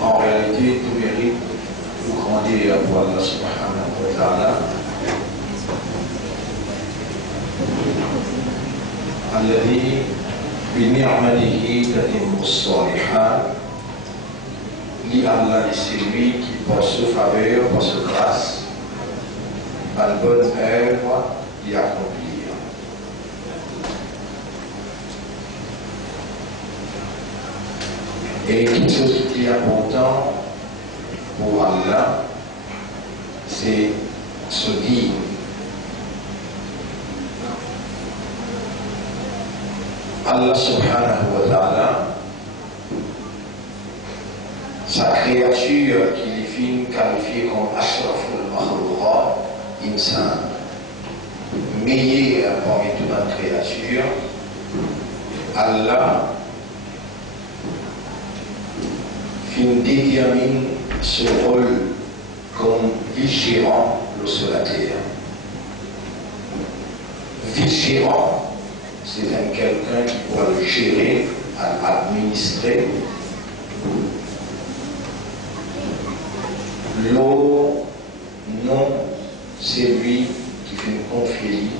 En réalité, tout mérite pour grandir pour Allah subhanahu wa ta'ala. الذي بنعمته تتم الصالحات. Allah c'est lui qui, par sa faveur, par sa grâce, par une bonne œuvre, y accomplir. Et quelque chose qui est important pour Allah, c'est se dire. Allah subhanahu wa ta'ala, sa créature qu'il est qualifiée comme Ashraful Makhluqa, insan, meilleur parmi toute la créature, Allah détermine son rôle comme vigérant sur la terre. Vigérant, c'est quelqu'un qui doit le gérer, administrer. L'eau, non, c'est lui qui fait confier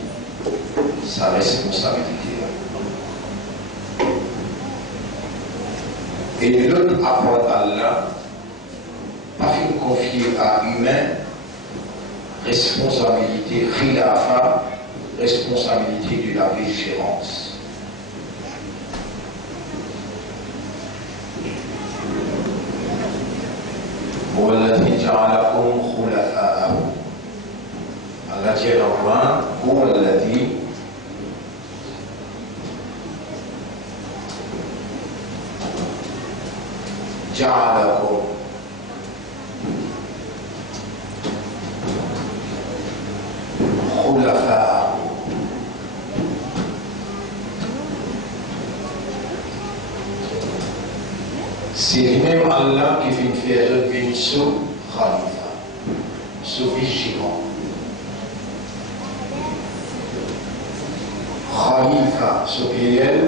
sa responsabilité. Et l'autre apporte Allah, pas fait confier à humain responsabilité khilafa, responsabilité de la vigilance. هو الذي جعلكم خلفاءه. Allah dit هو الذي جعلكم Allah qui fait faire une sous Khalifa, sous vigilant. Khalifa, sous PL,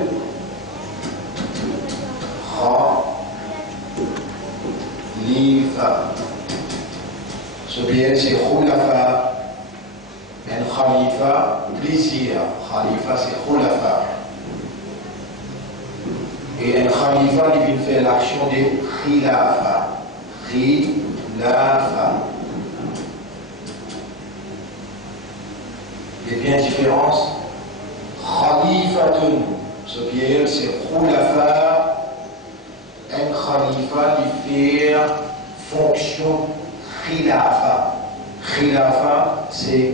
Khalifa. Ce PL c'est Khulafa. Un Khalifa, plaisir. Khalifa c'est Khulafa. Et un Khalifa, il vient faire l'action de Khilafa. Khilafa. Il y a bien une différence. Khalifatun, ce PL c'est Khulafa. Un Khalifa, il fait fonction Khilafa. Khilafa, c'est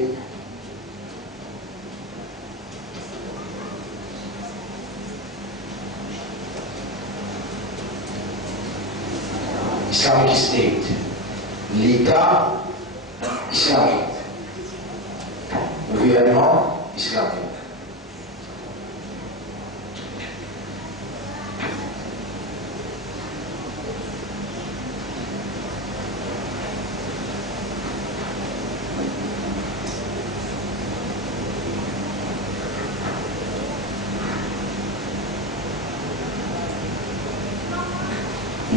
Islamic State, l'État islamique, gouvernement islamique.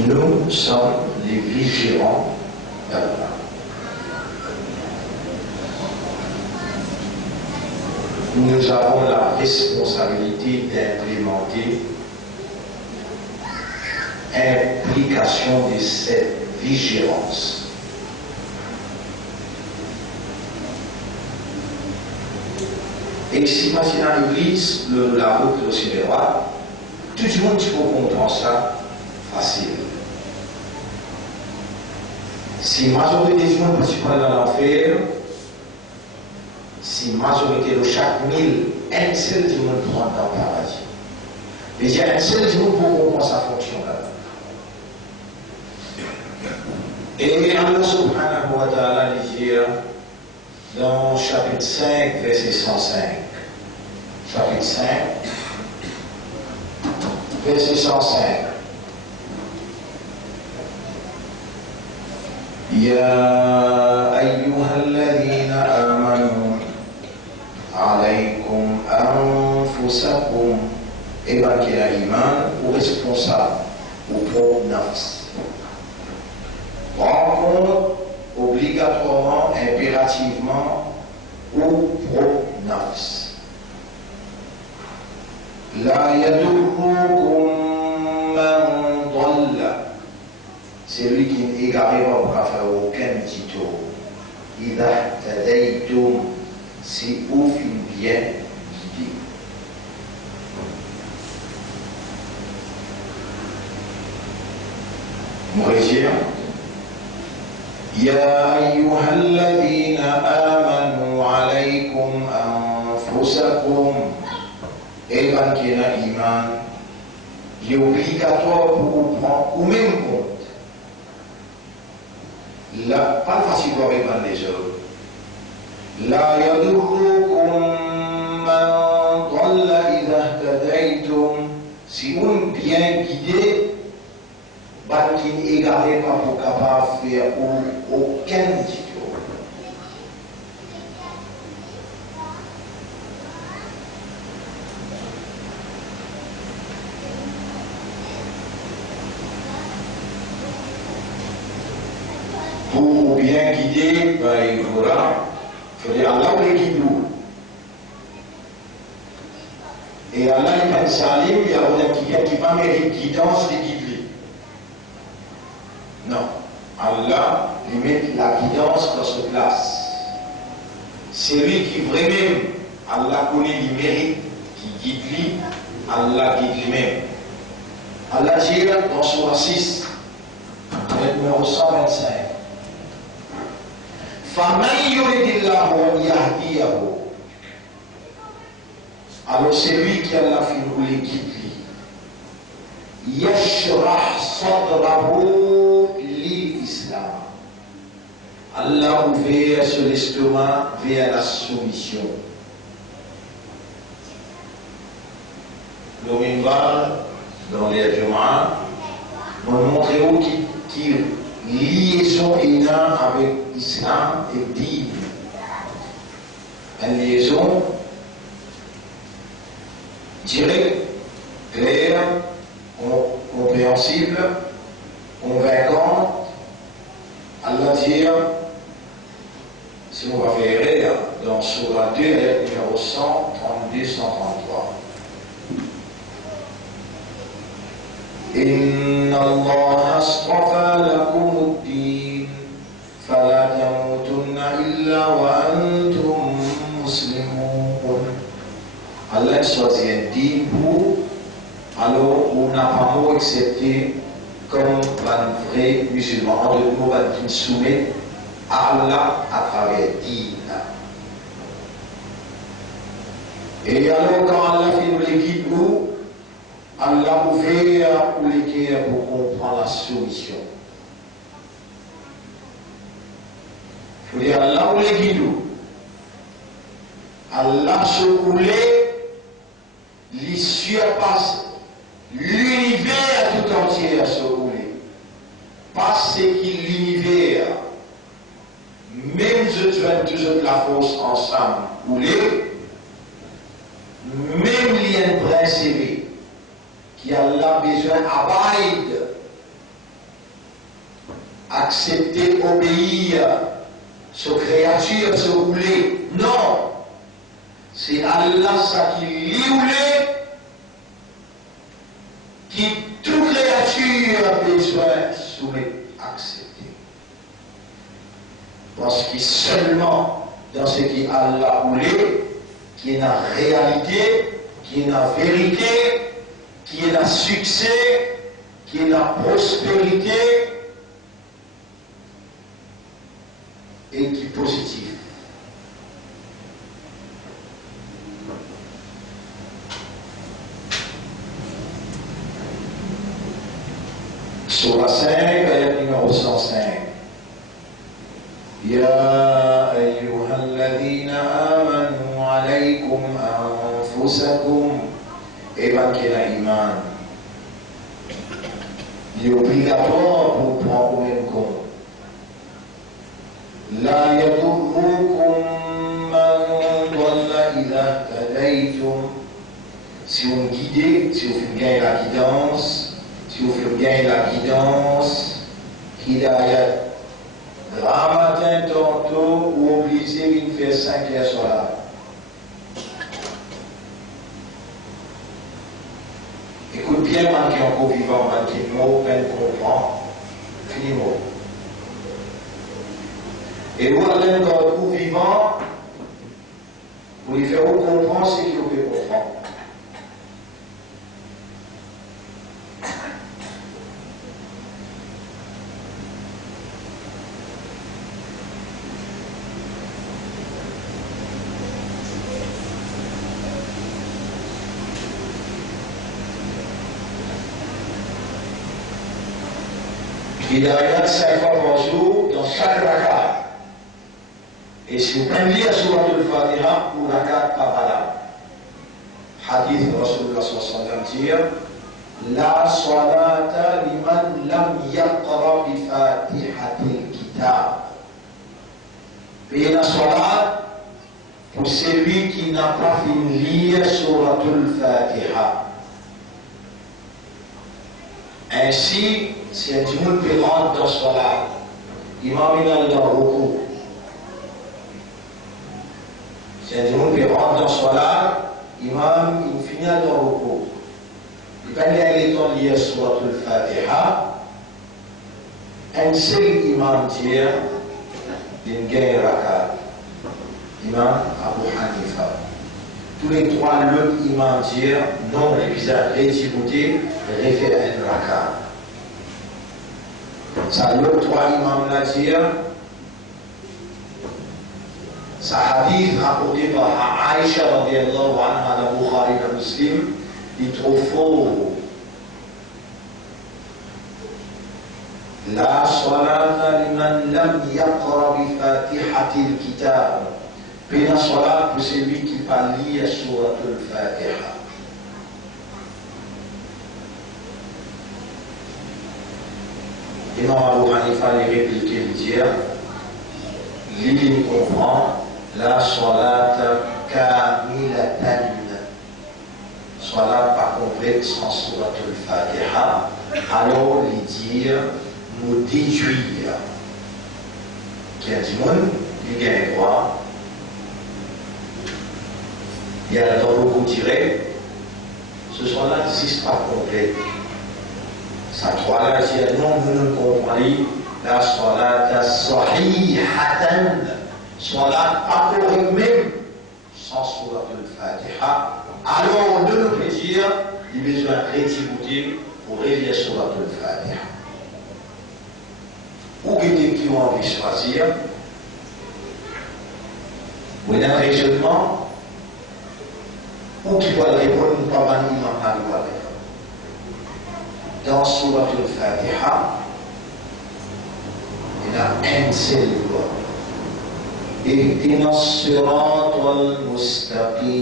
Nous sommes les vigilants d'Allah. Nous avons la responsabilité d'implémenter l'implication de cette vigilance. Et si maintenant l'Église, la route au cinéma, tout le monde peut comprendre ça facile. Si la majorité des gens participent dans l'enfer, si la majorité de chaque 1000, un seul du monde prend dans le paradis. Mais il y a un seul du monde pour comprendre sa fonction là. Et Allah subhanahu wa ta'ala dit dans chapitre 5, verset 105. Chapitre 5, verset 105. يا أيها الذين آمنوا عليكم أنفسكم et bien qu'il y a iman ou responsable ou pro nafs. Rencontre obligatoirement, impérativement ou pro nafs. La yadurrukum man dalla. C'est lui qui n'est égaré pas pour faire aucun titre. Il a tadaytum, si vous bien guidé. Mourir. يا أيها الذين آمنوا عليكم أنفسكم et ben qui est un iman, il est obligatoire pour vous prendre ou même compte. Là, pas facile pour répondre les autres. La yadurrukum man dhalla idha ihtadaytum. Si vous bien guidé, bah qui n'égarez pas pour capable de faire aucun titre. Pour bien guider, il faudra Allah les guide. Et Allah il salim, il y a quelqu'un qui va mériter guidance, les guider. Non. Allah lui met la guidance dans sa place. C'est lui qui vraiment, Allah connaît les mérites, qui guide lui, Allah guide lui-même. Allah dit dans Surah 6, numéro 125. فَمَنْ يُرِدِ اللَّهُ أَنْ يَهْدِيَهُ. Alors c'est lui qui a la fin ou l'équipe. يَشْرَحْ صَدْرَهُ لِلْإِسْلَامِ. Allah ouvert sur l'estomac vers la soumission. Le minbar, dans les Jumu'ah, on montre où qui qui liaison avec l'islam et dit une liaison directe, claire, compréhensible, convaincante. Allah dit, si on va faire rire, dans Surah 2, numéro 132-133. إن الله اصطفى لكم الدين فلا تموتن إلا وأنتم مسلمون. Allah choisit un din pour, alors on n'a pas mot accepté comme un vrai musulman. En d'autres mots, qui soumet à Allah à travers din. Et alors quand Allah fait nous les guide, Allah ouvert ou les cœurs pour comprendre la solution. Il faut dire Allah ou les guide. Allah se roulait, l'issue passe, l'univers tout entier à se rouler. Parce que l'univers, même je traîne toujours la force ensemble, rouler, même lien principe qui a besoin d'abide, accepter, obéir, sa créature, se rouler. Non, c'est Allah ça qui l'oulait, qui toute créature a besoin de soumettre, accepter. Parce que seulement dans ce qui Allah voulait, qui est la réalité, qui est la vérité, qui est le succès, qui est la prospérité et qui est positif. Surah 5, ayat numéro 105. Ya ayyuhalladhina amanu alaykum anfusakum. Evan qui est l'iman, il est obligatoire pour prendre au même compte. La yadurrukum man dalla idha tadaytum. Si on guide, si on fait bien la guidance, si on fait bien la guidance, hidayat, grand matin tantôt ou obligé de faire 5 heures sur la. Écoute bien, man qui est encore vivant, man qui est mort, man comprend, fini mort. Et vous, allez encore vivant, pour lui faire comprendre ce qu'il veut comprendre. Hidayat 5 fois par jour dans chaque rakat. Et si vous prenez lire Surah Al-Fatiha pour rakat par Hadith Rasulullah sallallahu alayhi wa sallam dit La salata liman lam yaqra bi fatihatil kitab. Et la salat pour celui qui n'a pas fini lire Surah Al-Fatiha. Ainsi, si un monde peut rentrer dans ce salat, imam il a le recours. Si un monde peut rentrer dans ce salat, imam il finit le recours. Il va aller dans lire Surah Al-Fatiha. Un seul imam dit, il gagne rakat. Imam Abu Hanifa. Tous les trois, l'autre imam dit, non, les visages rétributés, réfère à un rakat. Ça, l'autre trois imams l'a dit, ça hadith rapporté par Aïcha radiallahu anha dans Bukhari et Muslim, il est trop fort. La salata liman lam yaqra bi fatihatil kitab. Puis la salat pour celui qui va lire Surah Al-Fatiha. Imam Abu Hanifa les répliquer, lui dire, l'île comprend la salat kamilatan, salat pas complète sans surat al-Fatiha, alors lui dire, nous déduire, qui a dit, il y a un droit, il y a dans le coup tiré, ce salat n'existe pas complet. Ça trois là, c'est non, nous ne comprenons la salat sahihatan, salat pas correcte même, sans surat al-Fatiha. Alors, on ne peut dire, il y a besoin de rétribuer pour réveiller surat al-Fatiha. Ou quelqu'un qui a envie de choisir, ou un raisonnement, ou qui doit répondre, pas mal, il n'en a pas répondre. Dans Surat al-Fatiha, il y a un seul mot. Ihdina as-sirat al-mustaqim.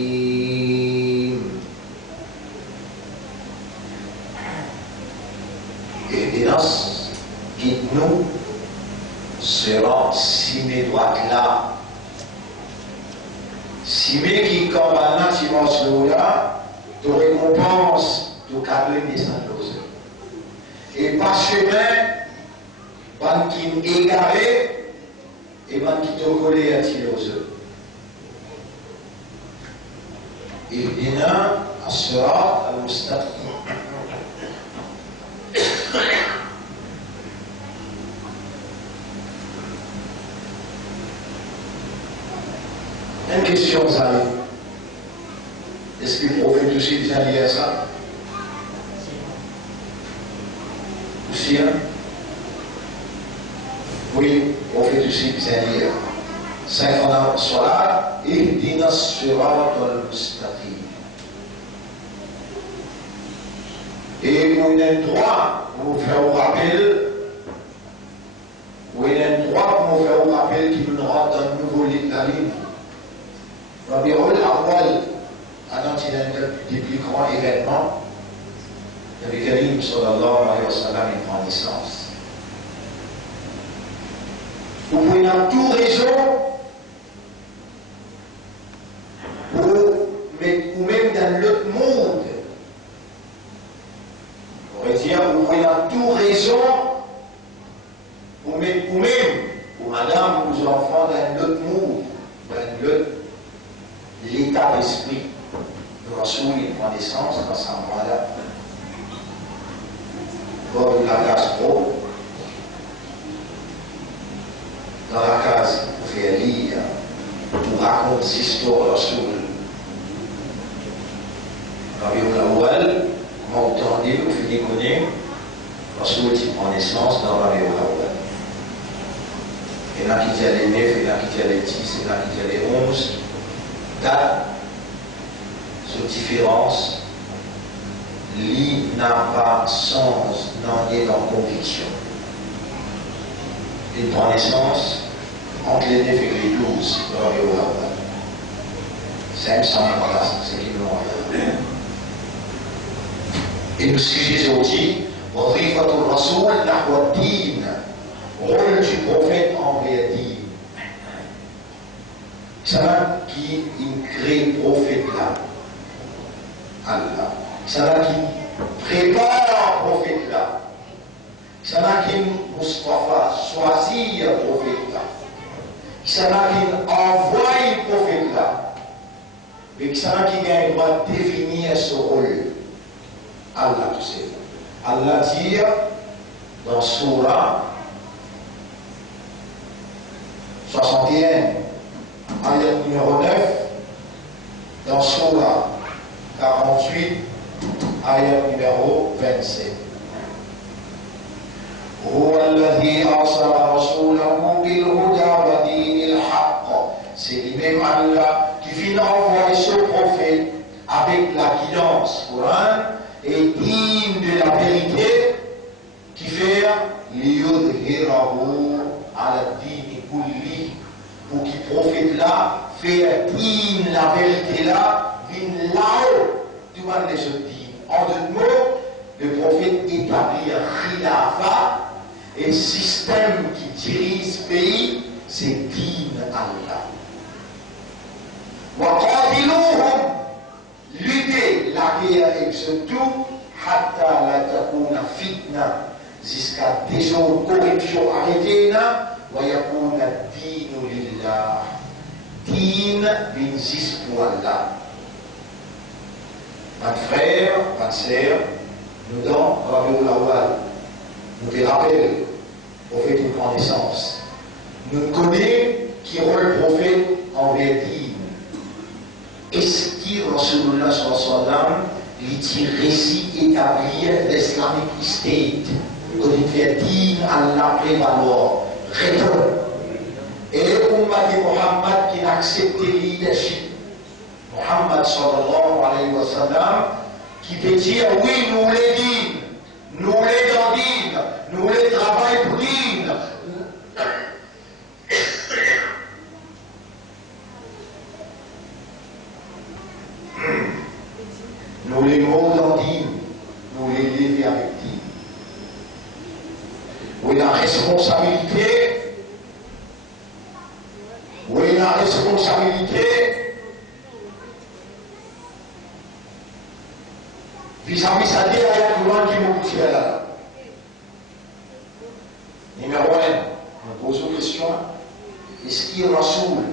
Ihdina, guide-nous, sirat, si mes droites là. Si mes qui comme Allah, si mon slogan, de récompense, de câbler des santos. Et par chemin, ban qui égaré et ban qui te collé à tirer aux œufs. Ihdina as-sirat al-mustaqim. Une question, vous savez. Est-ce que le prophète aussi vous a dit à ça? Aussi, hein? Oui, le prophète aussi vous a dit. 50 salat, ihdina as-sirat al-mustaqim. Et vous avez le droit pour vous faire un rappel. Vous avez le droit pour vous faire un rappel qui nous rend un nouveau lit de la ligne. Rabiul Awwal, un des plus grands événements, le Karim sallallahu alayhi wa sallam prend naissance. Vous pouvez avoir tout raison ou même dans l'autre monde. On pourrait dire, vous pouvez avoir tout raison ou même, ou madame, ou vos enfants dans l'autre monde, dans l'autre l'état d'esprit de Rasoul, il prend naissance dans sa endroit-là. Bord de la case pro, dans la case pour faire lire, pour raconter cette histoire de Rasoul. Rabiul Awwal, comment vous entendez, vous finissez connaître, Rasoul il prend naissance dans Rabiul Awwal. Il y en a qui disent les 9, il y en a qui disent les 10, il y en a qui disent les 11. Date, cette différence, l'I n'a pas sens, n'en est dans conviction. Il prend naissance entre les 9 et les 12 dans le Haut. 500 places, c'est qui l'ont fait. Et le sujet aussi, Wadifatul Rasoul nahwa din, rôle du prophète envers din. C'est là qui crée le prophète là. Allah. C'est là qui prépare le prophète là. C'est là qui Mustafa choisit le prophète là. C'est là qui envoie le prophète là. Mais c'est là qui a le droit de définir ce rôle. Allah, tu sais. Allah dit dans Surah 61. Ayat numéro 9, dans Surah 48, ayat numéro 27. هو الذي أرسل رسوله بالهدى ودين الحق. C'est lui-même Allah qui vient envoyer ce prophète avec la guidance Coran et digne de la vérité qui fait liyudhirahu ala dini kulli. Pour qui prophète là, faire digne la vérité là, vient là-haut, tout le monde les dit. En d'autres mots, le prophète établit un khilafa Et le système qui dirige ce pays, c'est Din Allah. وَقَاتِلُوهُمْ lutter la guerre avec ce tout, حَتَّى لَا تَكُونَ فِتْنَةً jusqu'à des corruption arrêtée, وَيَكُونَ الدِّينُ لِلَّهِ Din binzis pour Allah. Mes frères, mes sœurs, nous donnons Rabiul Awwal. Nous te rappelons, prophète de grande naissance. Nous connaissons qui est le prophète envers Din. Est-ce qu'il Rasulullah sallallahu alayhi wa sallam, il tire récit établir l'Islamic State, qu'on fait Din Allah prévaloir, répond. Et l'Umma de Muhammad qui accepte le leadership, Muhammad sallallahu alayhi wa sallam, qui peut dire oui, nous les dîmes, nous les dandines, nous les travail pour dîmes. Nous les mots dandines, nous les lever avec dîmes. Oui, la responsabilité. Oui, la responsabilité vis-à-vis sa vie avec le monde qui nous pousse là. Numéro 1, on pose une question. Est-ce qu'il Rasoul,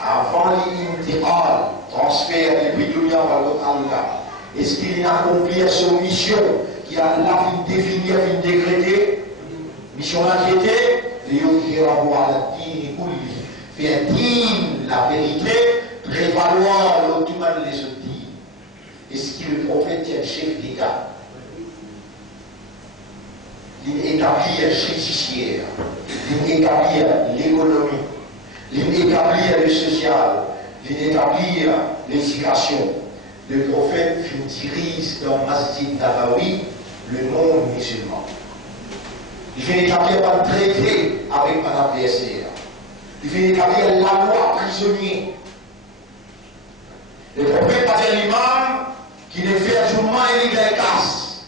avant l'intiqal, transfert depuis Dunya vers Allah, est-ce qu'il a accompli son mission qui a là une définir, une décréter, mission inquiétée, faire dire la vérité, prévaloir l'automat les autres. Est-ce que le prophète est un chef d'État? Il établit un judiciaire, il établit l'économie, il établit le social, il établit l'éducation. Le prophète dirige dans Masjid Nabawi le monde musulman. Il vient établir un traité avec un adversaire. Il vient établir la loi prisonnier. Le prophète pas un imam qui ne fait absolument et il casse.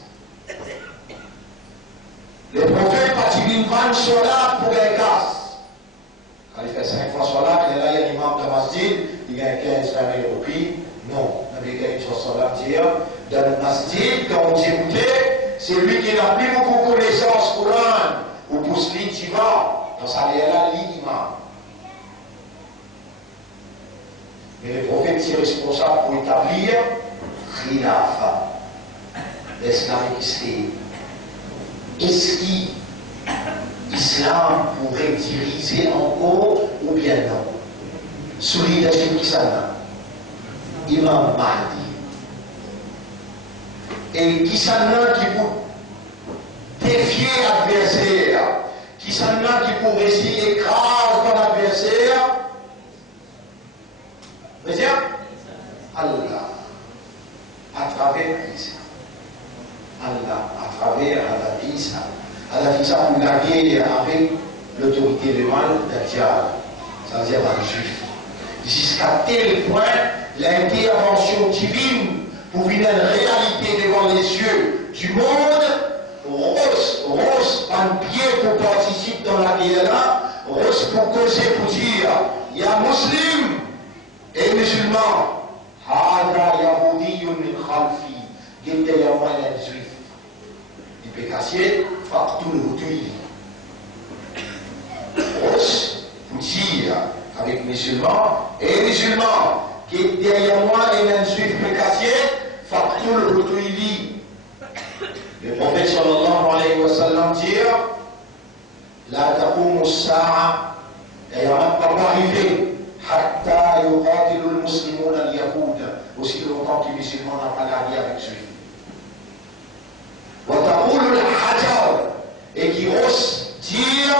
Le prophète pas une vanne sola pour les casse. Quand il fait 5 fois sola, il est là, il y a l'imam de masjid, il y a 15 années de repris. Non, il y a une chose sola dire, dans le masjid, quand on écoutait, c'est lui qui n'a plus beaucoup de connaissances Coran, ou pour ce qui va, dans sa là, l'imam. Mais le prophète est responsable pour établir Khilafa, l'Islamic State. Est-ce que l'Islam pourrait diriger encore ou bien non? Sous le leadership qui s'en a, Imam Mahdi. Et qui s'en a qui peut défier l'adversaire, qui s'en a qui peut essayer d'écraser ton adversaire. C'est-à-dire, Allah, à travers Isa, Allah, à travers Isa, pour la guerre avec l'autorité du mal d'Adjal, c'est-à-dire un juif. Jusqu'à tel point, l'intervention divine pour venir une réalité devant les yeux du monde, rose un pied pour participer dans la guerre là, rose pour causer, pour dire, il y a musulmans et musulmans, Hada Yahoudiyun min Khalfi, Gete Yaman et Juif. Il peut casser, Faktul Houtuyi. Rose pour dire, avec musulmans et musulmans, Gete Yaman et Juif peut casser, Faktul Houtuyi. Le prophète sallallahu alayhi wa sallam dit, La taqumu as-sa'a, il n'y a même pas arrivé. حتى يقاتل المسلمون اليهود aussi longtemps que les musulmans n'ont pas la vie avec lui. وتقول الحجر et qui ose dire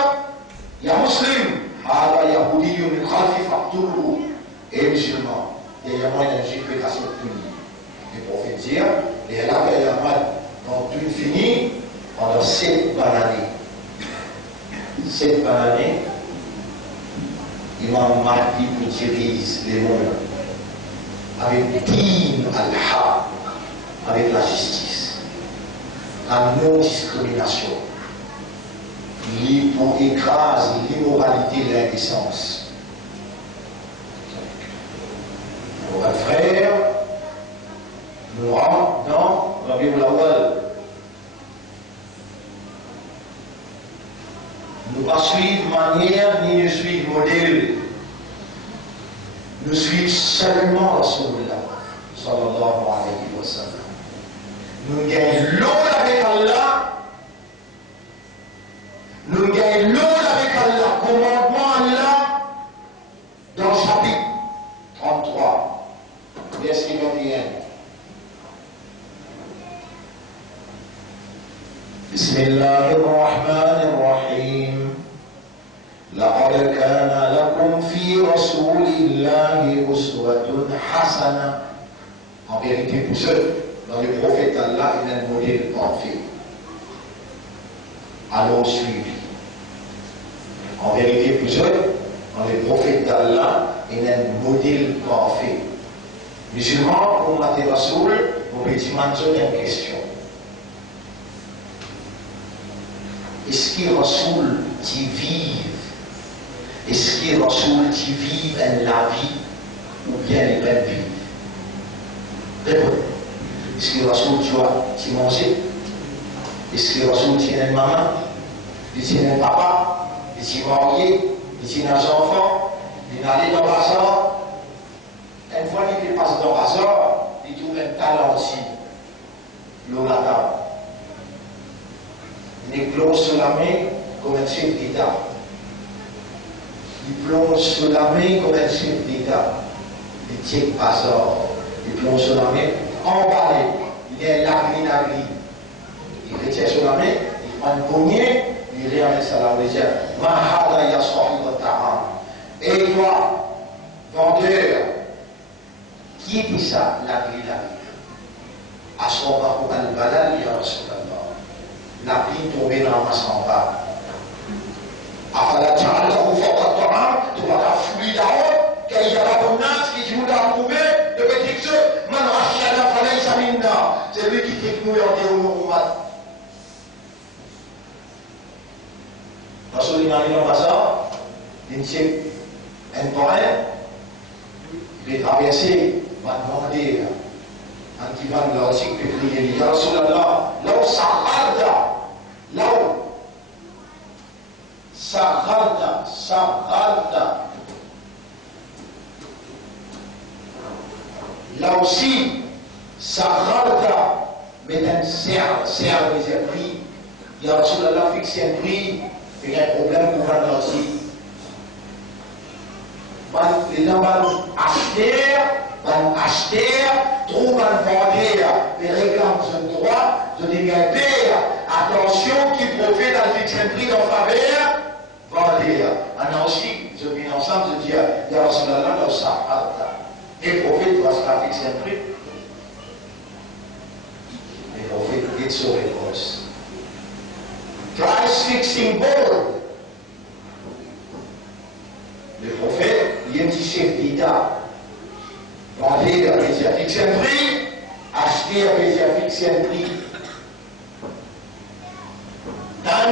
يا مسلم هذا يهودي من خلف فاقتله et musulman il y a moyen de juif à cette tenue. Le prophète dit et là il y a mal donc tout fini pendant 7 années. 7 années. Imam Mahdi utilise les mots avec Din al-Haq, avec la justice, la non-discrimination, pour écraser l'immoralité et l'indécence. Mon frère, nous rentrons dans Rabiul Awwal. Nous ne pas suivre manière ni ne suivre modèle. Nous suivons seulement Rasulullah sallallahu alayhi wa sallam. Nous gagnons l'eau avec Allah. Nous gagnons l'eau avec Allah. Commandement Allah dans le chapitre 33, verset 21. Bismillahirrahmanirrahim. لقد كان لكم في رسول الله أسوة حسنة. En vérité, pour ceux dans le prophète Allah, il y a un modèle parfait. Allons suivre. En vérité, pour ceux dans le prophète d'Allah, il y a un modèle parfait. Musulmans, pour Maté Rasoul, vous pouvez demander une question. Est-ce que Rasoul qui vit? Est-ce que Rasoul qui vit la vie ou bien les peines vivent? Répondez. Est-ce que Rasoul tu manges? Est-ce que Rasoul tu es une maman? Tu es un papa? Tu es marié? Tu es un enfant? Tu es allé dans le bazar? Une fois qu'il passe dans le bazar, il trouve un talent aussi. L'orata. Il plonge sur la main comme un chef d'État. Il plonge sur la main comme un chef d'État. Il tient le bazar. Il plonge sur la main, emballé. Il est lagri. Il retient sur la main, il prend une poignée, il réamène ça là, il dit Mahada ya sahib al-ta'am. Et toi, vendeur, qui dit ça? Lagri. Asroba ou al-balal ya Rasulallah. La pluie tombée dans ma samba. Afala ta'ala ou fawqa al-ta'am, tu vas la fouiller là-haut. Qu'il y a la bonne qui vous l'a prouvé, le petit que man rachada falaysa minna. C'est lui qui fait que nous en déroulons. Rasul il arrive en bazar, il tient un point, il est traversé, il va demander un petit van là aussi qui peut crier, il dit Rasulallah, là où Sarada. Là aussi, Sarada, mais un serre des prix. Il y a Rasulallah fixé un prix, il y a un problème pour vendre aussi. Les gens vont acheter, trouvent un vendeur, les réclament ce droit, de dégager. Attention, qui profite d'un fixé un prix dans faveur, vendeur. Maintenant aussi, je viens ensemble, je dis, il y a Rasulallah, là, Sarada. Et le prophète va se fixer un prix. Le prophète dit son réponse. Price fixing board. Le prophète, il y a un petit chef d'État. Vendeur, il a fixé un prix. Acheter, il a fixé un prix. Dans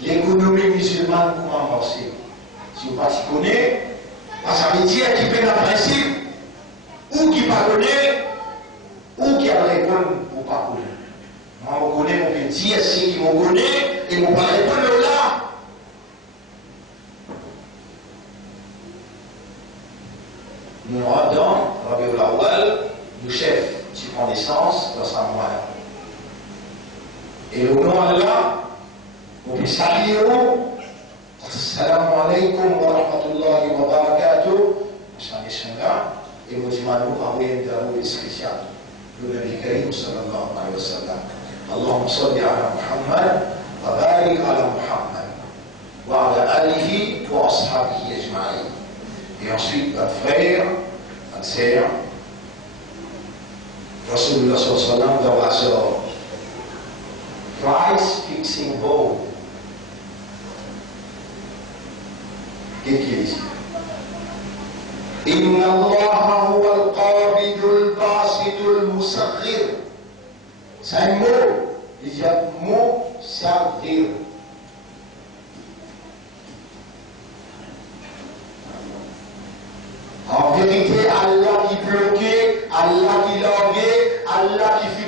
l'économie musulmane, comment marcher? Si vous ne connaissez pas, ça veut dire qu'il fait un principe. Ou qui pardonne, ou qui a répondu ou pas connaître. Moi, je connais, on peut dire ce qui me connaît, et on va répondre là. Nous rendons, Rabiul Awwal, le chef qui prend naissance dans sa moelle. Et le nom Allah, on peut saluer. Assalamu alaikum wa rahmatullahi wa barakatuh. Et nous disons à nous envoyer un mot spécial. Le Nabi Karim sallallahu alayhi wa sallam. Allahumma salli ala Muhammad wa barik ala Muhammad wa ala alihi wa ashabihi ajma'in. Et ensuite, un frère, une sœur, Rasulullah sallallahu alayhi wa sallam dans la sœur. Price fixing board. Qu'est-ce qu'il dit? إن الله هو القابض الباسط المسخر. C'est un mot, il y a mot servir.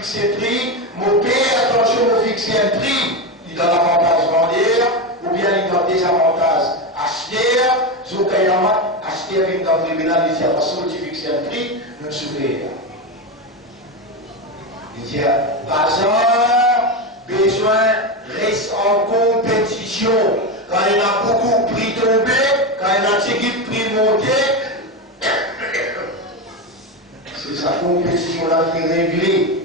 fixer prix, mon père, attention, mon fixer un prix. Il donne l'avantage vendeur, ou bien il donne des avantages acheteur, Zoukayama, acheteur vient dans le tribunal, il dit, attention, tu fixes un prix, nous souverains. Il dit, bazar, besoin, reste en compétition. Quand il y a beaucoup de prix tombés, quand il y a un petit prix monté, c'est sa compétition-là qui est réglée.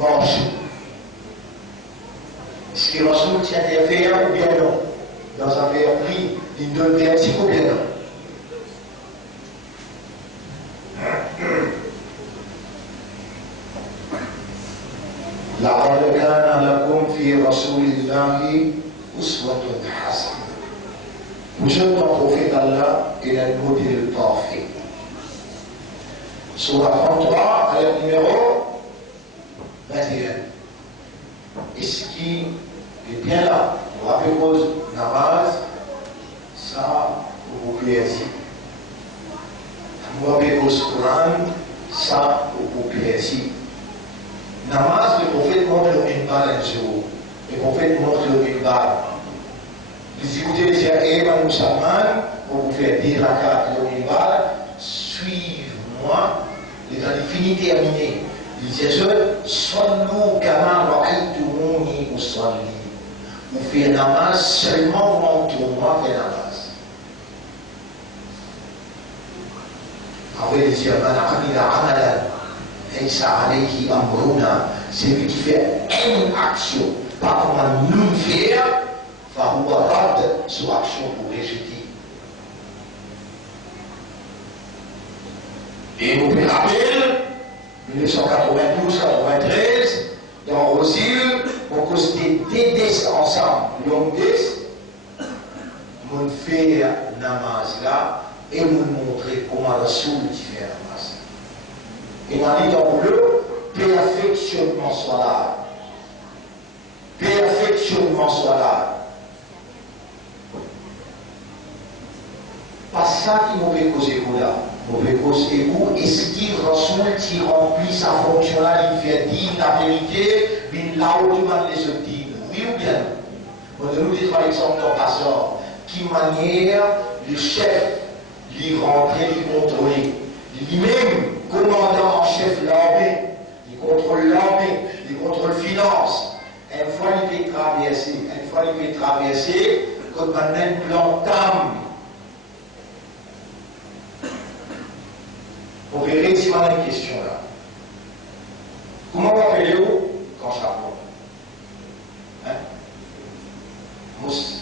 Marche. Est-ce que Rasoul tient des verres ou bien non? Dans un verre pris, il donne vertique ou bien non? لقد كان لكم في رسول الله أسوة حسنة. Vous êtes un prophète d'Allah et un modèle parfait. Sur la 33, à la numéro 21. Est-ce qui est bien là? Vous rappelez-vous, namaz, ça, vous pouvez dire. Vous rappelez-vous, Coran, ça, vous pouvez dire. Namaz, le prophète montre le minbar un jour. Le prophète montre le minbar. Vous écoutez les gens, eh, ma musulman, pour vous faire dire la carte de minbar, suivez-moi, les années finies terminées. Il disait, Sallu kama ra'aytumuni usalli. Vous faites namaz seulement quand moi fait namaz. Après, il disait, man amila amalan. C'est lui qui fait une action, pas comment nous faire, sur action pour rejeter. Et nous pouvons rappeler, 1992-93, dans Rosil, on costait des dés ensemble, longues dés, on fait namaz là, et on montrer comment la soul fait namaz. Et on a dit dans le perfectionnement soit là. Perfectionnement soit là. Pas ça qui m'aurait causé vous là. M'aurait causé vous. Est-ce qu'il Rasoul qui remplit sa fonction là, il fait dire la vérité, mais là où tu vas les dire. Oui ou bien? On nous dit par exemple dans Passeur, qui manière le chef lui rentrer, lui contrôler. Lui-même, commandant en chef de l'armée, il contrôle l'armée, il contrôle finance. Une fois il peut traverser, quand on a un plan d'âme. On verrait si on a une question là. Comment on fait Léo quand ça va? Hein? Mousse.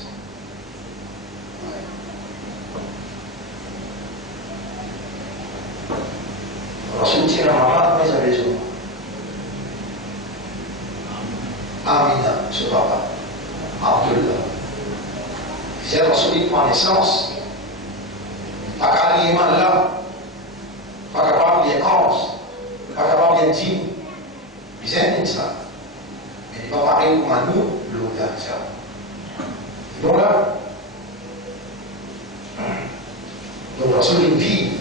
Rasul tient la maman, mais à raison. Amina, ce papa. Abdullah. C'est Rasul qui prend naissance. Pas qu'à l'imam là. Pas capable de 11. Pas capable de 10. Ils aiment ça. Mais il va parler comme à nous, l'autre ça. Donc là. Donc Rasul il vit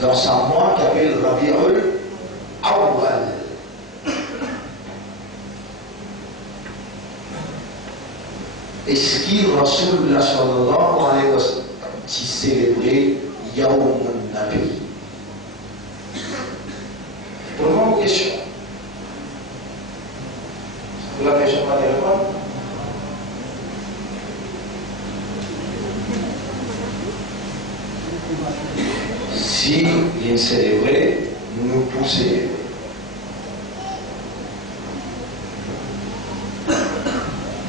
dans sa mois qui appelle Rabi'ul Awwal. Est-ce qu'il Rasulullah sallallahu alayhi wa sallam qui célébrait Yawmun Nabi? Posez-moi une question. Vous l'avez sur ma téléphone? Si il célébrait, nous pour célébrer.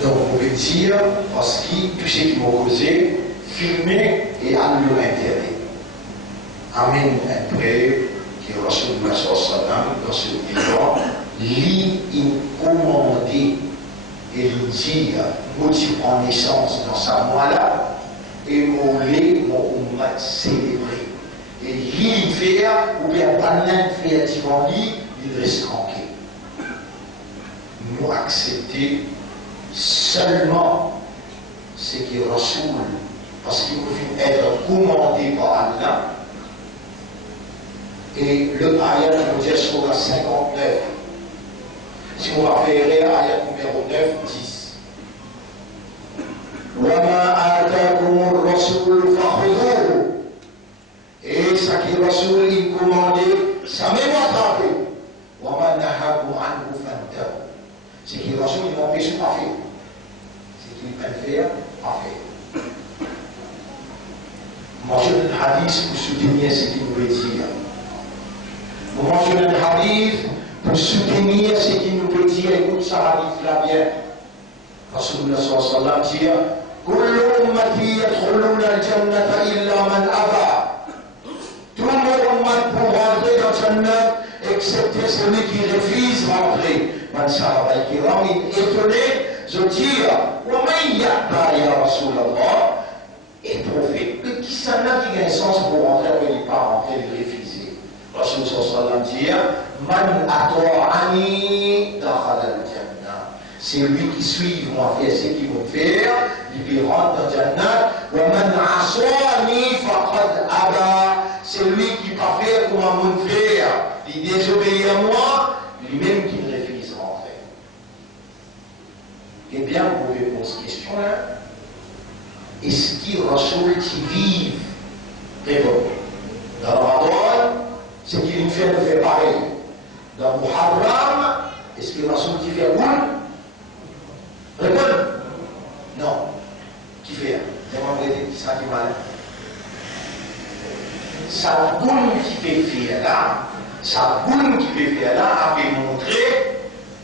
Donc, on peut dire, parce que tout ce qui m'a causé, filmer et à nous interdire. Amen, après, qui est Rasulullah sallam dans ce livre, lit commandé et lui dire, motif en naissance dans sa moelle-là, et mon lait, mon ummat célébré. Et il fait, ou bien banane fait devant lui, il reste tranquille. Nous accepter seulement ce qui est Rasoul, parce qu'il faut être commandé par Allah, Et le ayat nous dit sur la 59. Si on va faire ayat numéro 9, 10. وَمَا آتَاكُمُ الرَّسُولُ فَخُذُوهُ. Et ça qui est Rasoul, il commandait, ça même attrapé. وَمَا نَهَاكُمْ عَنْهُ فَانْتَهُوا. C'est qui est Rasoul, il m'empêche pas faire. C'est qu'il peut faire, pas faire. Mentionne un hadith pour soutenir ce qu'il nous veut dire. Vous mentionnez un hadith pour soutenir ce qu'il nous veut dire. Écoute ce hadith-là bien. Rasulullah sallallahu alayhi wa sallam dit كل أمتي يدخلون الجنة إلا من أبى. Tout le monde pour rentrer dans le Jannah, excepté celui qui refuse rentrer. Man sahaba al-kiram est étonné, je dis وَمَنْ يَأْبَى يَا رَسُولَ اللَّهِ. Et prophète, mais qui ça n'a qui a un sens pour rentrer, mais il n'est pas rentré, il refuse. Rasul sallallahu alayhi wa sallam dit Man ata'ani dakhala al-jannah. C'est lui qui suit, moi faire ce qu'il veut faire, il peut rentrer dans le Jannah. Wa man asani faqad aba. C'est lui qui va faire comme mon frère, il désobéit à moi, lui-même qui refuse rentrer. Eh bien, vous pouvez poser cette question là. Est-ce qu'il Rasoul qui vit? Répondez. Dans Ramadan, c'est qu'il nous fait pareil. Dans Muharram, est-ce que Rasoul qui fait boule? Répondez. Non. Qui fait? Demandez qui ça qui mal. Sa boule qui fait faire là, sa boule qui fait faire là, avait montré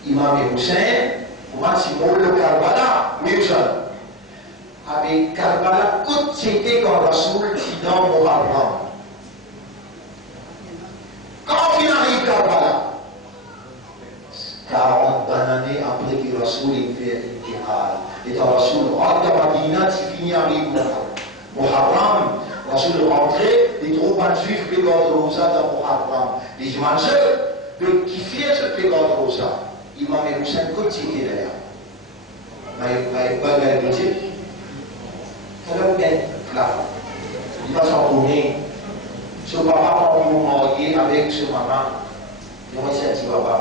Imam Hussein, comment c'est bon le Karbala, oui, ça. Avec Karbala, tout c'était quand Rasoul dit dans Muharram. Quand il arrive Karbala, 40 années après que Rasoul ait fait l'intihal, et dans Rasoul rentre à Madina, il finit à Muharram, Rasoul rentré, les troupes juifs pégant Rosa dans Muharram. Les juifs qui firent ce pégant Rosa, Imam Hussein continue d'ailleurs. Il va s'en tourner. Ce papa va vous marier avec ce maman. Il va dire petit papa.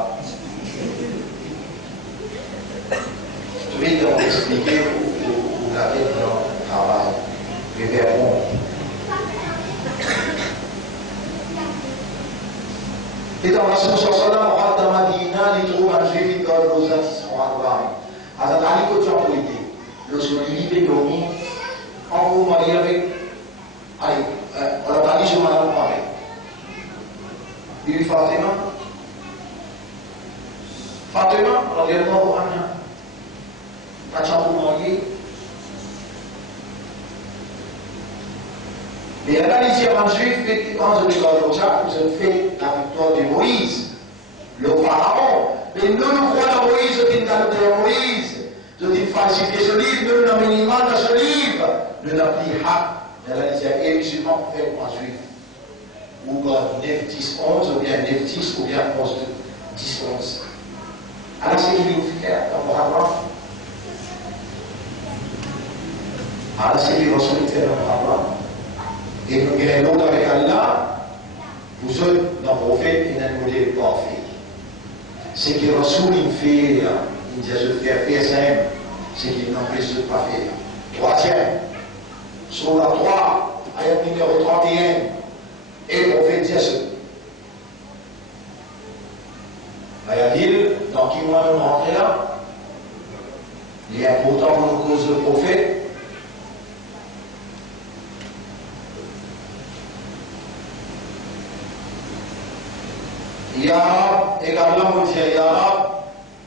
Je vais donc expliquer où la tête dans le travail. Les verbons. Et dans la source sallallahu alayhi wa sallam, on rentre dans Madina, les troupes en juif, ils donnent aux artisans à droite. Hazrat Ali Kotian Pouité, lorsque l'Ibé Domi, on vous marie avec. Allez, on a dit, je m'en ai parlé. Il Fatima. Fatima, radiallahu anha. Quand on vous marié. Et elle a dit à un juif, quand je regarde au Tchad, vous avez fait la victoire de Moïse, le pharaon. Mais nous, nous croyons Moïse, je dis dans Moïse, je dis falsifier ce livre, nous n'avons minimum dans ce livre. Nous n'avons pas dit, elle a dit, et musulman pour faire un juif. Ou 9, 10, 11, ou bien 9, 10, ou bien 11, 10, 11. Alors c'est qu'il nous fait dans le Muharram. Alors c'est qu'il va se faire dans le Muharram. Et nous guérissons avec Allah, vous êtes dans le prophète et dans le modèle parfait. Ce que Rasoul fait, il dit je fais faire ça, c'est qu'il n'empêche de ne pas faire. Troisième, sur la 3, ayat numéro 31, et le prophète dit ce. Ayat dit, dans qui moi nous rentrons là, il est important pour nous cause le prophète. Ya Rab, et Allah me dit, Ya Rab,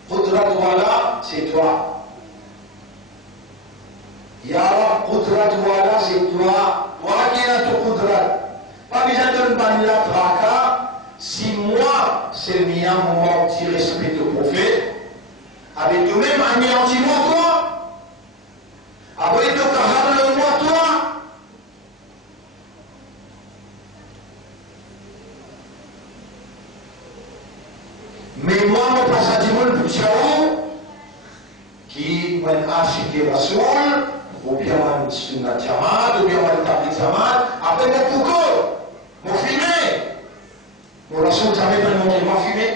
Qudrat Wala, c'est toi. Ya Rab, Qudrat Wala, c'est toi. Toi qui as tout Qudrat. Pas besoin de me banner la traka. Si moi, c'est le mien, moi, qui respecte le prophète, avec toi-même, anéantis-moi toi. Avec toi, carale-moi toi. Mais moi, je passe à Dimon pour Tchaou, qui m'a acheté Rasoul, ou bien m'a Sunnat Jamal, ou bien m'a Tablik Jamal, après mon Pouko, mon filmé. Mon Rasoul jamais pas montré ma fumée.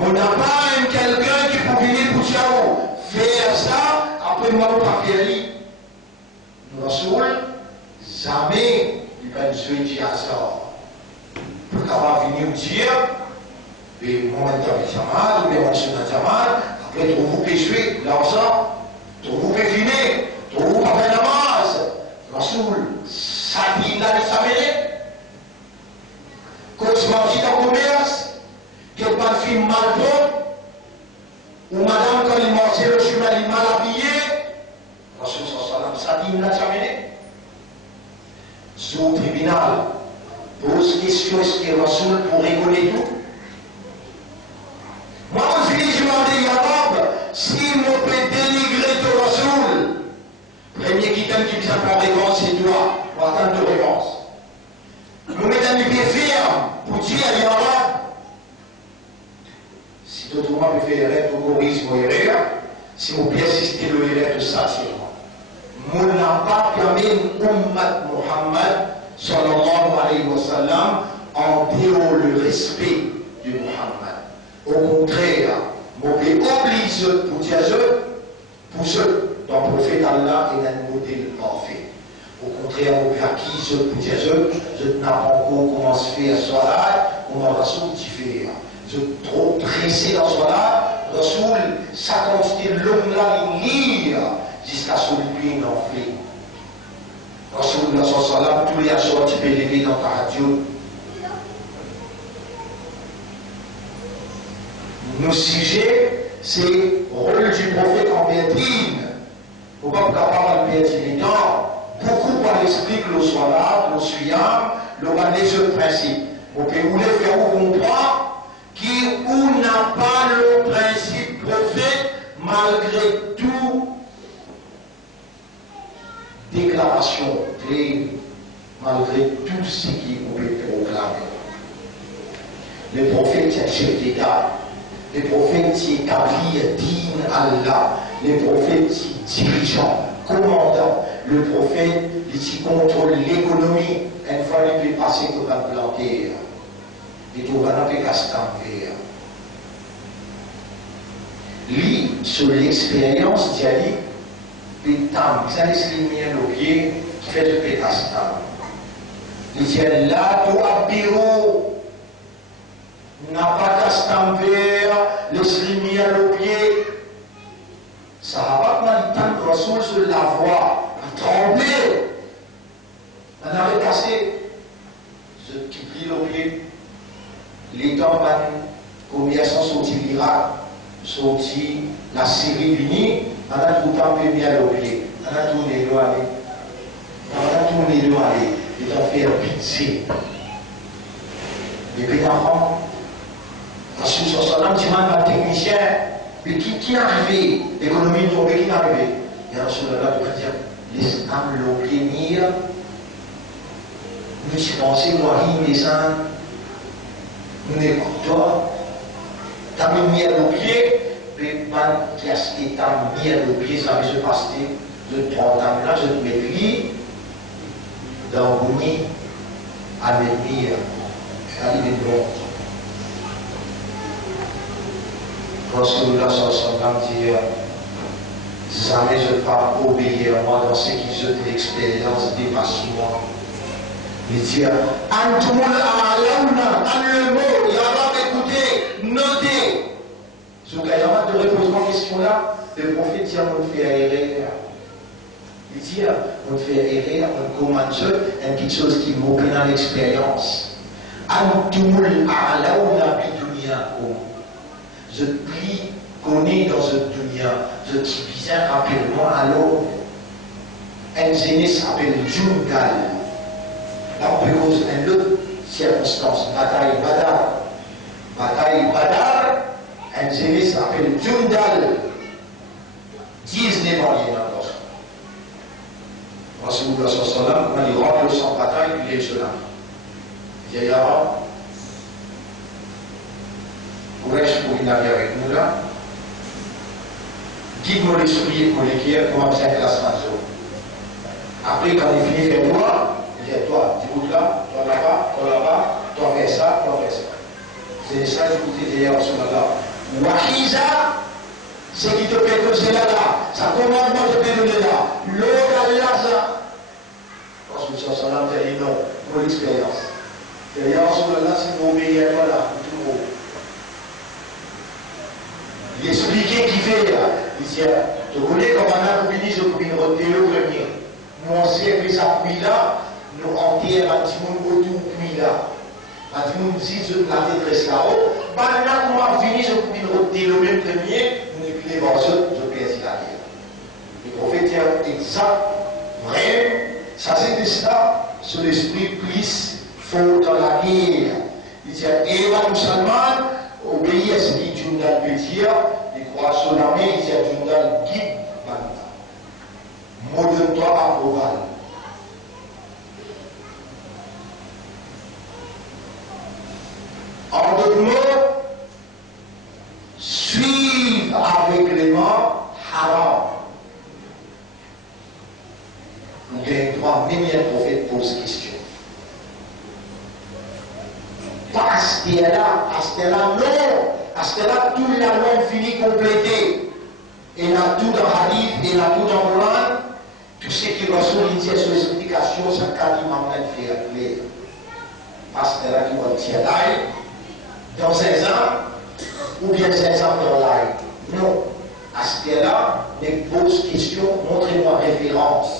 On n'a pas quelqu'un qui peut venir pour dire faire ça, après moi on pas faire lui. Mon Rasoul, jamais il va nous dire ça. Pour qu'avoir venir dire, mais moi je suis Jamal, ou bien je suis Jamal, après vous péché, l'argent, vous pouvez finir, vous pas faire namaz. Rasoul, ça dit là, ça mérite. Quand je mange dans le commerce, qu'il pas de film mal bon, ou madame quand il mangeait le chemin, il est mal habillé, Rasoul ça dit là, ça mérite. Au tribunal, pose question, est-ce que Rasoul pour rigoler tout? Moi, je finis, je m'en dis, Yabab, si on peut dénigrer ton Rasoul, premier qui t'aime qui vient pour réponse, c'est toi, pour attendre de réponse. Nous mettons les pieds fermes pour dire à Yabab, si tout le monde peut faire erreur, pour corriger mon erreur, si on peut assister le erreur de ça, c'est moi. Mon n'a pas permis Ummat Muhammad, sallallahu alayhi wa sallam, en dehors le respect de Muhammad. Au contraire, mon pays oblige pour dire pour ceux dont le prophète Allah est un modèle parfait. Au contraire, mon pays acquis pour dire je n'ai pas encore comment se faire cela, comment Rasoul diffère. Je suis trop pressé dans cela, Rasoul, sa quantité de l'homme là, il lire jusqu'à ce que lui n'en fait. Rasoul, dans son salam, tous les jours, tu peux lever dans ta radio. Nos sujets, c'est le rôle du prophète en Béatine. Il ne faut pas parler de Béatine. Non, beaucoup par l'esprit que l'on soit là, l'on suit, l'on a des autres principes. On peut vous les faire comprendre qu'on n'a pas le principe prophète malgré tout. Déclaration pleine, malgré tout ce qui pouvait proclamer. Le prophète est chef d'État. Les prophètes qui établissent digne Allah, les prophètes qui dirigeants, commandants, le prophète qui contrôle l'économie, une fois il peut passer pour la planter, et tout va pas castamper. Lui, sur l'expérience d'Ali, il t'a mis le pied qui fait le pétastam. Il dit là, tu as bureau. N'a pas qu'à stamper, les lumières au pied. Ça va pas tant de Rasoul sur la voie, il tremblait. On avait cassé. Je quitte l'île au pied. Les temps, combien sont sortis l'Irak, sortis la Syrie unie, on a tout le temps bien au pied. On a tourné le aller. On a tourné le aller. Ils ont fait un pitié. Et puis d'enfant, Rasoul sallam dit un technicien, mais qui est arrivé, l'économie tombée, qui est arrivé. Et Rasoul Allah doit dire, l'islam l'obéir, nous y pensons, moi, il les uns, nous écoutons, t'as mis au pied, mais qu'est-ce qui t'a mis au pied, ça va se passer, je te prends là, je te mets lui, dans le nid, à venir, à l'idée de l'autre. Rasulullah sallam dit jamais je ne vais pas obéir à moi dans ce qui je de l'expérience dépasse-moi. Il dit Antumul a'launa, le mot, Yabab, écoutez, notez. Sur le cas de répondre à cette question-là, le prophète dit on fait erreur. Il dit on fait erreur, on commande une petite chose qui vaut bien l'expérience. Antumul a'launa biduniakum. Je prie qu'on est dans ce dunya. Je dis bien rapidement à l'eau. Un zéné s'appelle Jundal. Là, on peut causer une autre circonstance. Bataille Badar. Bataille Badar. Un zéné s'appelle Jundal. 19 ans, il est dans l'autre. Rasulullah sallam, quand il rentre sans bataille, il est cela. Il dit, Quraish pour venir avec nous là. Guide-moi l'esprit pour l'écrire pour faire un classement. Après, quand il finit, fait toi, il dit toi, dis-vous là, toi là-bas, toi là-bas, toi fais ça, toi fais ça. C'est ça que tu hier sur là. Wahiza, c'est qui te fait que c'est là. Ça commandement te fait donner là. L'eau là, ça. Parce que ça, ça l'a dit non, pour l'expérience. D'ailleurs, sur là, c'est pour obéir, voilà, tout haut. Il expliquait qui fait là. Il dit, je voulais comme on a fini, je pouvais retirer le premier. Nous, on sait que ça puis là, nous enterrons un petit monde autour puis là. Un petit monde dit, je la détresse là-haut. Maintenant, nous avons fini, je pouvais retirer le même premier, nous n'avons plus les morceaux, je perds la guerre. Le prophète dit, exact, vrai, ça c'est de ça, sur l'esprit plus fort dans la guerre. Il dit, et la musulmane, obéir à ce que Jundal peut dire, les croissants d'armée, il dit à Jundal, guide maintenant. Moderne-toi à Proval. En d'autres mots, suivre avec les mains haram. Nous avons droit, même un prophète pose question. Pas à ce là, non. À ce là, tout la langue finit complété. Et là, tout dans Hadith, et là, tout dans Coran, tout ce qui va solidifier sur l'explication, ça quasiment faire clair. Parce que là, qui va dire l'ail, dans 16 ans, ou bien 16 ans dans l'ail. Non. À ce là, les pose question, montrez-moi référence.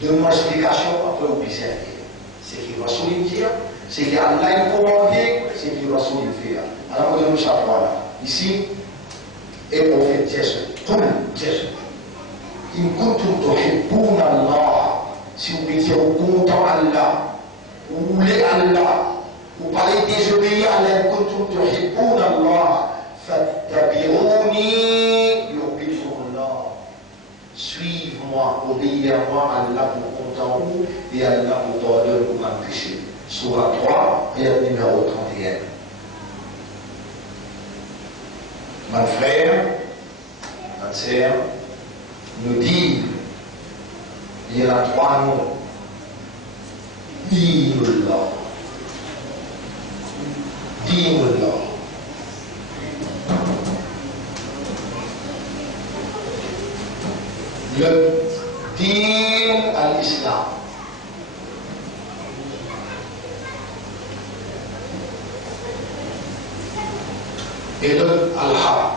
Donne-moi explication, après observer. C'est qui va solidifier. C'est qu'Allah est commandé, c'est qu'il va solidifier. Alors, nous savons là. Ici, et le prophète Jésus. In kuntum tuhibbuna Allah. Si vous étiez content Allah, vous voulez Allah, vous parlez désobéir à Allah, in kuntum tuhibbuna Allah, fattabi'uni yuhibbukum Allah. Suive-moi, obéis à moi, Allah pour content vous, et Allah pour pardonner pour mon péché. Surah 3, ayat numéro 31. Mon frère, ma sœur, nous dit, il y a 3 mots. Dis-nous-le. Dis-nous-le. Le din à l'islam. Et le al-haq.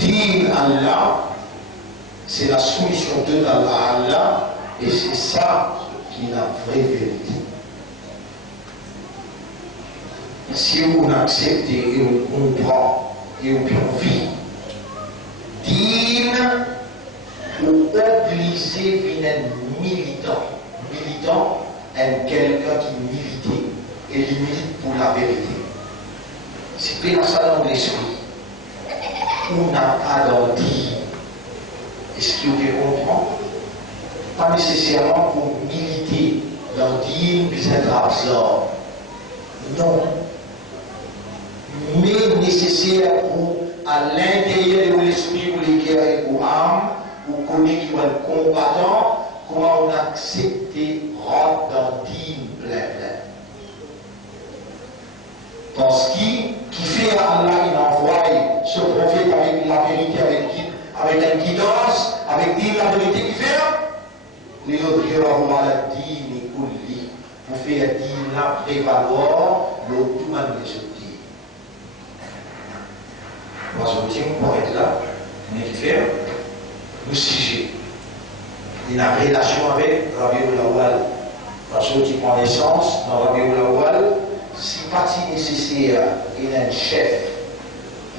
Din Allah, c'est la soumission de Allah à Allah, et c'est ça qui est la vraie vérité. Si vous acceptez et vous comprenez et vous vivez, din, vous obligez un militant. Militant, est quelqu'un qui milite. Et il milite pour la vérité. C'est bien ça dans l'esprit. On n'a pas d'en dire. Est-ce que vous comprenez? Pas nécessairement pour militer dans dire puis être absurde. Non. Mais nécessaire pour, à l'intérieur de l'esprit, pour les guerres et pour âme, pour connaître qui vont être combattants, comment on accepte rentrer dans dire plein. Parce qui fait Allah, il envoie ce prophète avec la vérité, avec une guidance, avec dire la vérité qui fait. Les autres qui ont la dîme pour faire dire la prévaloir, l'autre tout le se dit. Moi, je tiens pour être là, mais qui fait le sujet. Il a une relation avec Rabiul Awwal. Parce que prend naissance dans Rabiul Awwal. Si parti nécessaire, il a un chef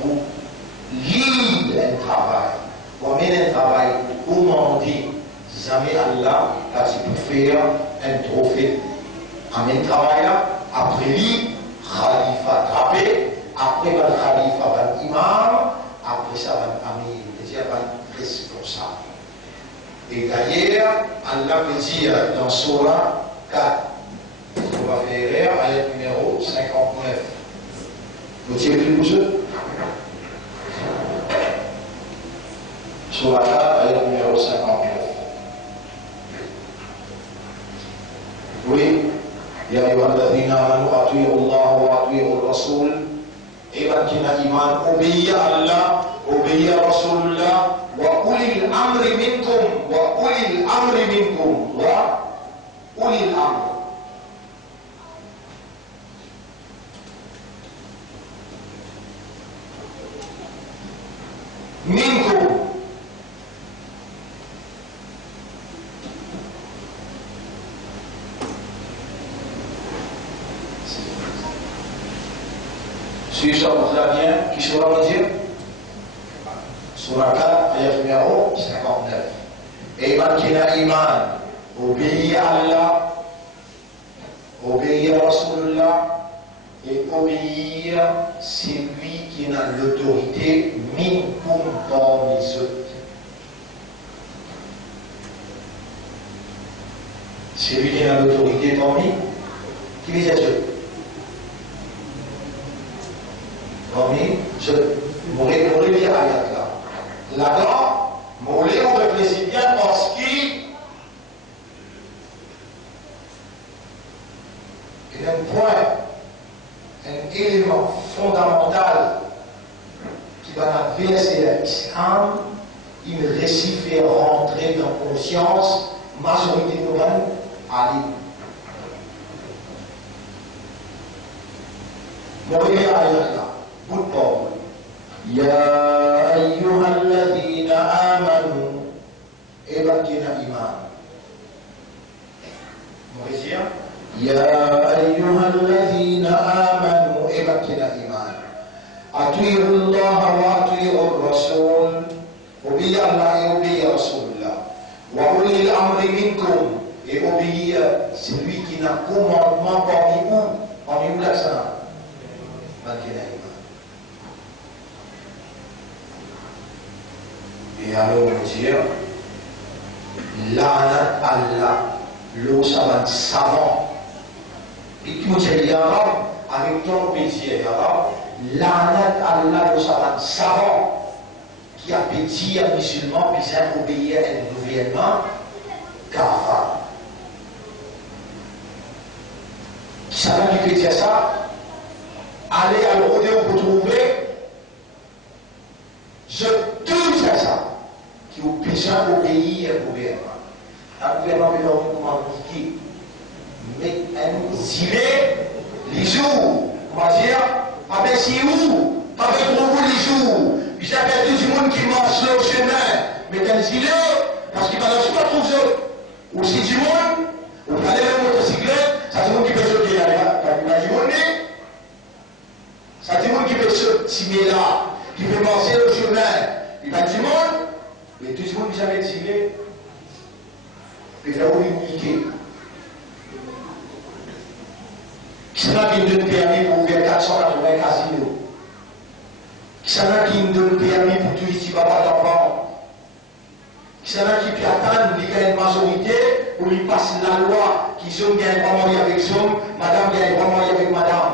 pour lead un travail, pour mener un travail, pour commander, jamais Allah, parti pour faire un trophée. Amène travail là, après lui, Khalifa drapé, après le Khalifa va imam, après ça va amir, c'est-à-dire va responsable. Et d'ailleurs, Allah peut dire dans Surah 4, on va faire ayat numéro 59. Vous tirez plus pour ce? Surah 4, ayat numéro 59. kina iman obéir à Allah, obéir à Rasulullah, wa ulil amri minkum, wa ulil amri minkum, wa ulil amri. Minkum. Si ça vous va bien, qui sera va dire Surah 4, ayat numéro 59. Et man qui n'a iman, obéir à Allah, obéir à Rasulullah, et obéir celui qui a l'autorité minkum parmi eux. Celui qui a l'autorité parmi qui les a tués. Parmi ceux qui m'ont dit ayat là. Là-dedans, on réfléchit bien parce qu'il y a un point, un élément fondamental qui va traverser l'islam, il me réussit à faire rentrer dans la conscience, majorité de nous, Ali. Mon ayat là. بالطول يا أيها الذين آمنوا إبكنا إيمان مريسيا يا أيها الذين آمنوا إبكنا إيمان أطيعوا الله وأطيعوا الرسول وبي الله وبي رسول الله وأولي الأمر منكم et obéir celui qui n'a commandement parmi vous l'accent et alors on dire l'anat Allah l'eau savant savant et qui me dit arabe avec ton pétier arabe l'anat Allah l'eau savant savant qui a péti à musulman puis ça obéir à un gouvernement kafar qui savant qui peut dire ça allez à l'audio pour trouver je touche à ça qui ont besoin d'obéir au gouvernement. Un gouvernement veut leur comment qui mais un zilé les jours, on va dire, avec si où, avec beaucoup les jours, puis ça fait tout le monde qui marche le chemin, mais un zilé, parce qu'il va pas trouver ça. Ou si du monde, ou aller la motocyclette, ça c'est le monde qui peut sauter la journée, ça c'est le monde qui peut sauter là, qui peut marcher le chemin, il va du monde. Mais tout le monde qui s'avait tiré, il a uniqué. Qui s'en a qui donne permis pour ouvrir 480 casinos? Qui s'en a qui donne permis pour tout ici, papa d'enfant? Qui s'en a qui peut attendre, il y a une majorité, pour lui passer la loi, qui sont bien pas mariés avec son, madame bien pas mariée avec madame.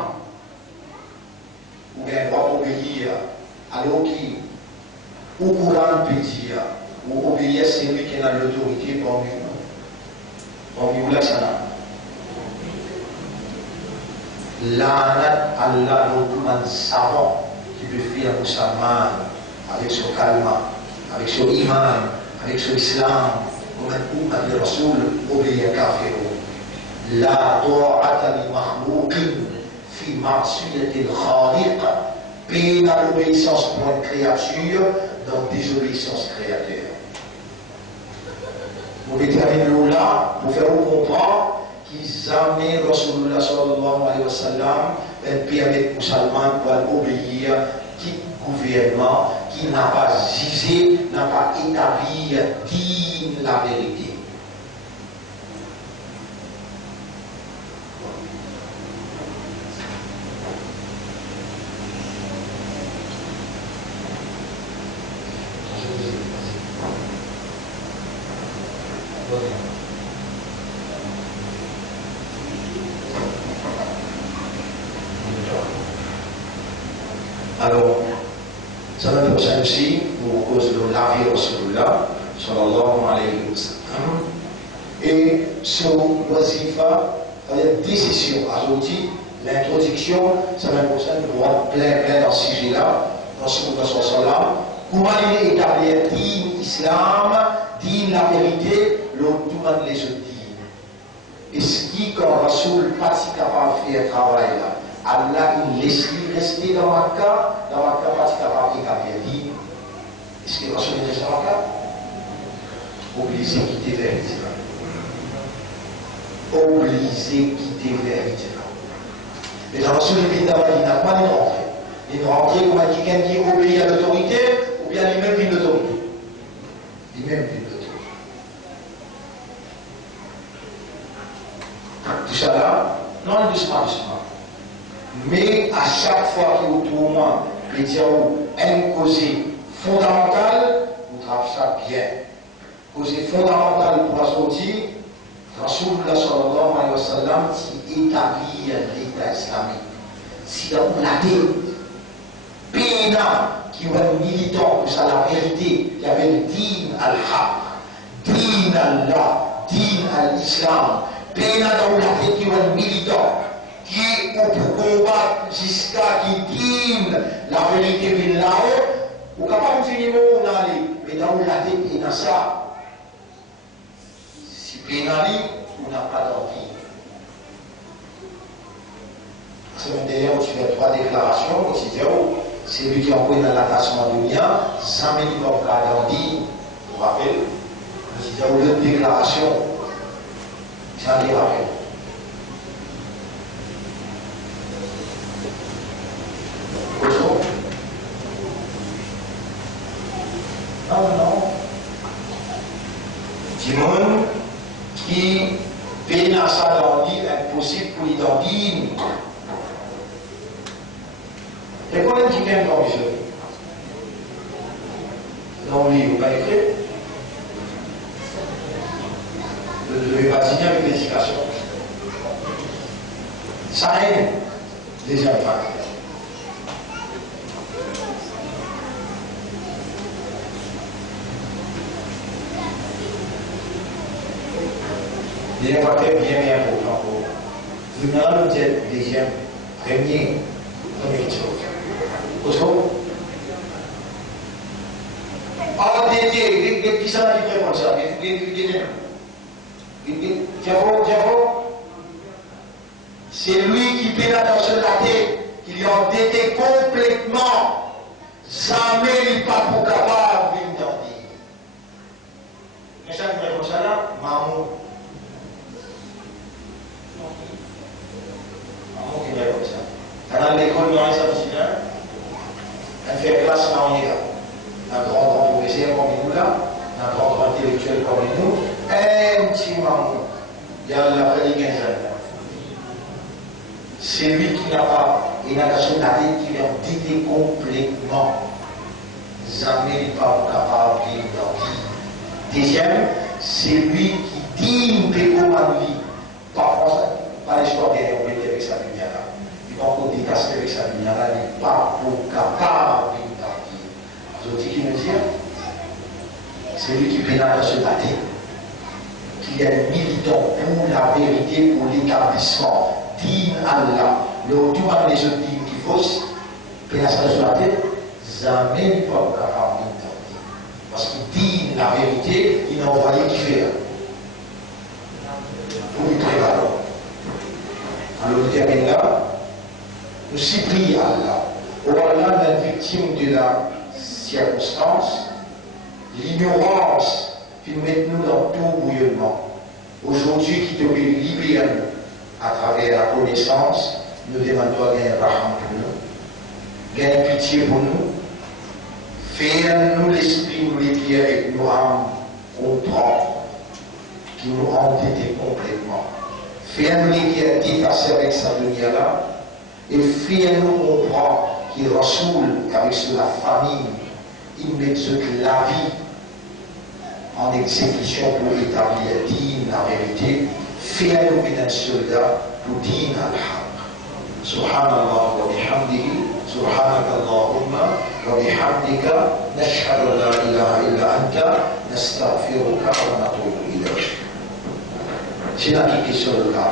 Ou bien droit obéir, alors qui? Ou courant peut dire, ou obéir celui qui a l'autorité parmi nous. Parmi vous, là, ça n'a. L'anat Allah, le savant qui peut faire musulman avec son calme, avec son iman, avec son islam, comme un umma de Rasoul, obéir kafir. La ta'ata li makhlouqin fi ma'siyatil khaliq, paix dans l'obéissance pour une créature, dans désobéissance créateur. Vous déterminez là pour faire comprendre qu'ils amènent Rasulullah sallallahu alayhi wa sallam un permis musulman pour obéir qui gouvernement qui n'a pas jugé, n'a pas établi digne la vérité. Alors, ça va pour ça aussi, pour cause de la vie de Rasulullah, sallallahu alayhi wa sallam. Et sur Wazifa, il y a des décisions aujourd'hui, L'introduction, ça va concerne de voir plein dans ce sujet-là, dans ce sens-là. Comment il est établi un digne islam, digne la vérité, l'autre tout le monde les autres dignes. Et ce qui, quand Rasoul pas si capable de faire un travail là, Allah il laisse lui rester dans Makkah pas si capable de faire digne. Est-ce que Rasoul est resté dans Makkah? Obligé de quitter vers l'islam. Obligé de quitter vers l'islam. Mais dans Rasoul il n'a pas de rentrer. Il rentrer comme quelqu'un qui obéit à l'autorité, ou bien lui-même vit l'autorité. Lui-même vit l'autorité. Tout ça là, non, doucement. Mais à chaque fois qu'il y a autour de moi, les dire une cause fondamentale, vous travaillez ça bien. Cause fondamentale pour la sortie, Rasulullah sallallahu alayhi wa sallam qui établit l'État islamique. Si on l'a dit, Pena qui va être militant pour ça, la vérité, il y avait le din al-haq, din Allah, din al-Islam. Pena dans la tête qui va être militant, qui pour combattre jusqu'à qui din la vérité de là-haut, ou capable de finir mon aller, mais dans la tête, il y a ça. Si Pena dit, on n'a pas d'envie. C'est d'ailleurs, tu fais 3 déclarations, on s'y dit, c'est lui qui envoie dans l'attachement de lien, jamais il va pas dire, vous vous rappelez, on s'y dit, au lieu de déclaration, j'en ai rappelé. Autre? Non. Timon qui peine à ça dans le impossible pour l'identité. Et quand même qui vient dans le jeu, dans le livre, vous pas écrit, je ne vais pas signer avec l'éducation. Ça aide les enfants. Il y a un facteur bien important pour vous. Vous n'avez pas deuxième, première chose. Bonjour. Alors, des petits gens qui font comme ça, c'est lui qui paie l'attention de la tête, qui lui a endetté complètement. Jamais il n'est pas pour capable de venir d'en dire. Mais ça, qui fait comme ça là, maman. Maman qui fait comme ça. Dans l'école, non, ça aussi, là. Elle fait classe dans l'IA. Un grand professeur comme nous là, un grand intellectuel comme nous, un petit maman. Il y a la famille 15 ans. C'est lui qui n'a pas, il n'a pas son tête qui l'a dit complètement. Jamais il n'est pas capable de vivre. Deuxième, c'est lui qui dit comment lui, pas l'histoire qu'il a oublié avec sa lumière là. Il va encore décasser avec sa lumière là, il n'est pas capable de vivre. Vous avez dit qui me dit, c'est lui qui pénale sur la tête, qui est militant pour la vérité, pour l'établissement. Din Allah, le tout les autres dignes qui faussent, pénale sur la tête, jamais il ne peut pas capable de vivre. Parce qu'il dit la vérité, il n'a envoyé qui fait. Pour lui prévaloir. Alors, nous terminons là. Nous supplions Allah. Oh Allah, la victime de la circonstance, l'ignorance qui nous met nous dans tout bouillonnement. Aujourd'hui, qui devait libérer nous à travers la connaissance, nous demandons à gagner raham pour nous, gagner pitié pour nous, faire nous l'esprit, nous les pierres et nous âmes comprendre, qui nous entêtent complètement. Faire nous les pierres dépasser avec sa lumière-là, et faire nous comprendre qu'il Rasoul, avec la famille, il met la vie en exécution pour établir digne la vérité, faire-nous un soldat pour digne al-haq. Subhanallah wa bihamdihi, subhanakallahumma wa bihamdika, nashhadu an la ilaha illa anta, nastaghfiruka wa natubu ilayk. C'est la question de la